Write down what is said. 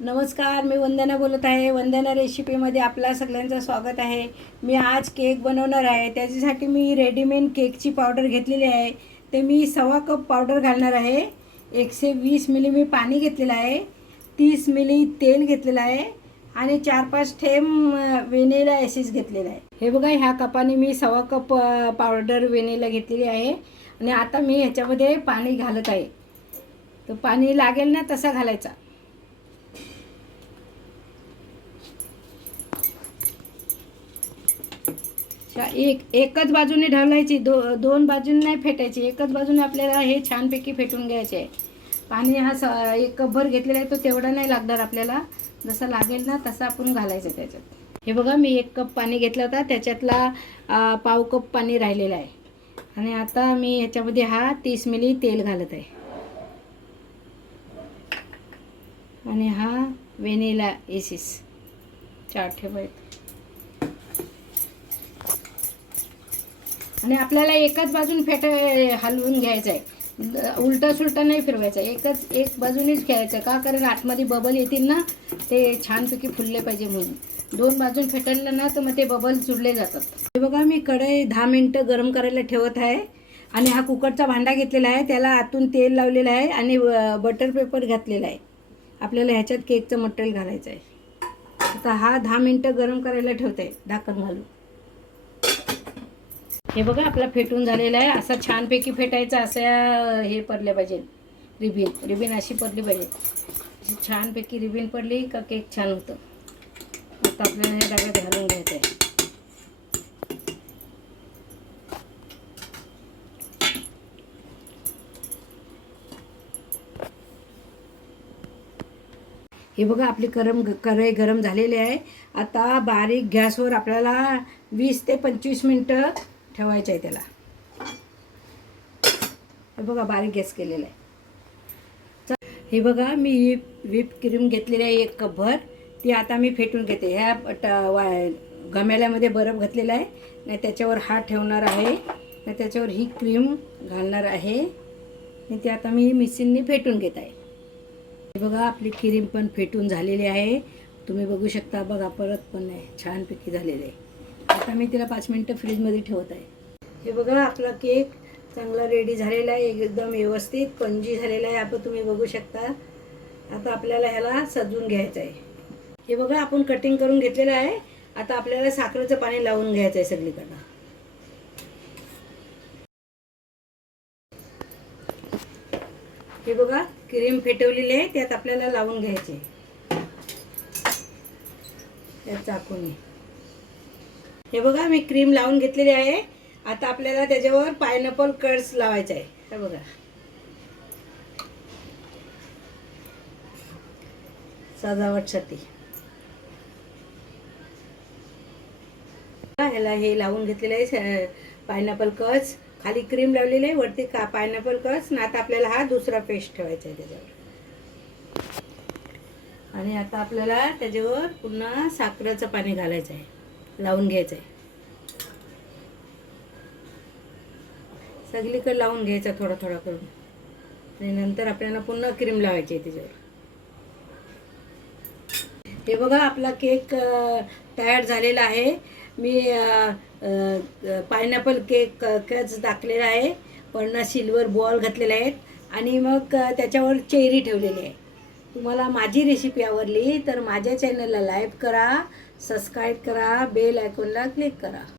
नमस्कार, मी वंदना बोलत आहे. वंदना रेसिपीमध्ये आपल्या सगळ्यांचं स्वागत आहे. मी आज केक बनवणार आहे. त्याच्यासाठी मी रेडीमेड केकची पावडर घेतलेली आहे. ते मी 1.25 कप पावडर घालणार आहे. 120 मिली मी पाणी घेतलेलं आहे. 30 मिली तेल घेतलेलं आहे आणि 4-5 थेंब व्हॅनिला एसेन्स घेतलेला आहे. हे बघा, ह्या कपाने मी 1.25 कप पावडर व्हॅनिला घेतलेली आहे आणि आता मी ह्याच्यामध्ये पाणी घालत आहे. तर पाणी लागेल ना तसा घालायचा. एकच बाजूने ढवलायची, दोन बाजूने नाही फेटायची, एकच बाजूने आपल्याला हे छानपैकी फेटून घ्यायचे आहे. पाणी हा 1 कपभर घेतलेला आहे, तो तेवढा नाही लागणार आपल्याला. जसं लागेल ना तसं आपण घालायचं त्याच्यात. हे बघा, मी 1 कप पाणी घेतलं होता, त्याच्यातला 1/2 कप पाणी राहिलेलं आहे. आणि आता मी ह्याच्यामध्ये हा 30 मिली तेल घालत आहे आणि हा व्हॅनिला एसेन्स 4 ठेवायचे. आणि आपल्याला एकाच बाजून हलवून घ्यायचं आहे, उलटा सुलटा नाही फिरवायचा. एक बाजूनेच घ्यायचं. का? कारण आतमध्ये बबल येतील ना, ते छानपैकी फुलले पाहिजे म्हणून. 2 बाजून फेटलं ना तर मग ते बबल चुडले जातात. हे बघा, मी कढई 10 मिनटं गरम करायला ठेवत आहे आणि हा कुकरचा भांडा घेतलेला आहे. त्याला आतून तेल लावलेलं आहे आणि बटर पेपर घातलेला आहे. आपल्याला ह्याच्यात केकचं मटेरियल घालायचं आहे. आता हा 10 मिनटं गरम करायला ठेवत आहे झाकण घालून. हे बघा, आपला फेटून झालेला आहे. असा छानपैकी फेटायचा. असं हे पडले पाहिजे, रिबीन अशी पडली पाहिजे. अशी छानपैकी रिबीन पडली का केक छान होतं. आता आपल्याला हे डब्यात घालून घ्यायचं आहे. हे बघा, आपली कढई गरम झालेली आहे. आता बारीक गॅसवर आपल्याला 20 ते 25 मिनटं ठेवायचं आहे त्याला. हे बघा, बारीक गॅस केलेला आहे. हे बघा, मी व्हिप क्रीम घेतलेली आहे 1 कपभर. ती आता मी फेटून घेते. ह्या घमेल्यामध्ये बर्फ घातलेला आहे नाही, त्याच्यावर हा ठेवणार आहे नाही, त्याच्यावर ही क्रीम घालणार आहे आणि ती आता मी मिक्सीने फेटून घेत आहे. हे बघा, आपली क्रीम पण फेटून झालेली आहे. तुम्ही बघू शकता. बघा, परत पण नाही, छानपैकी झालेलं आहे. आता मी तिला 5 मिनटं फ्रीजमध्ये ठेवत आहे. हे बघा, आपला केक चांगला रेडी झालेला आहे. एकदम व्यवस्थित स्पंजी झालेला आहे. आपण तुम्ही बघू शकता. आता आपल्याला ह्याला सजवून घ्यायचं आहे. हे बघा, आपण कटिंग करून घेतलेलं आहे. आता आपल्याला साखरेचं पाणी लावून घ्यायचं आहे सगळीकडनं. हे बघा, क्रीम फेटवलेली आहे, त्यात आपल्याला लावून घ्यायचे त्या चाकूने. हे बघा, मी क्रीम लावून घेतलेली आहे. आता आपल्याला त्याच्यावर पायनॅपल कट्स लावायचे आहे. हे बघा, सजावटसाठी. ह्याला हे लावून घेतलेलं आहे पायनॅपल कट्स. खाली क्रीम लावलेली आहे, वरती पायनॅपल कट्स. आणि आता आपल्याला हा दुसरा पेस्ट ठेवायचा आहे त्याच्यावर. आणि आता आपल्याला त्याच्यावर पुन्हा साखरेचं पाणी घालायचं आहे, लावून घ्यायचं आहे. सगळीकडे लावून घ्यायचा थोडा थोडा करून. आणि नंतर आपल्याला पुन्हा क्रीम लावायची आहे त्याच्यावर. हे बघा, आपला केक तयार झालेला आहे. मी पायनॅपल केकच टाकलेला आहे, पण सिल्वर बॉल घातलेले आहेत आणि मग त्याच्यावर चेरी ठेवलेली आहे. तुम्हाला माझी रेसिपी आवडली तर माझ्या चॅनलला लाईक करा, सबस्क्राईब करा, बेल आयकॉनला क्लिक करा.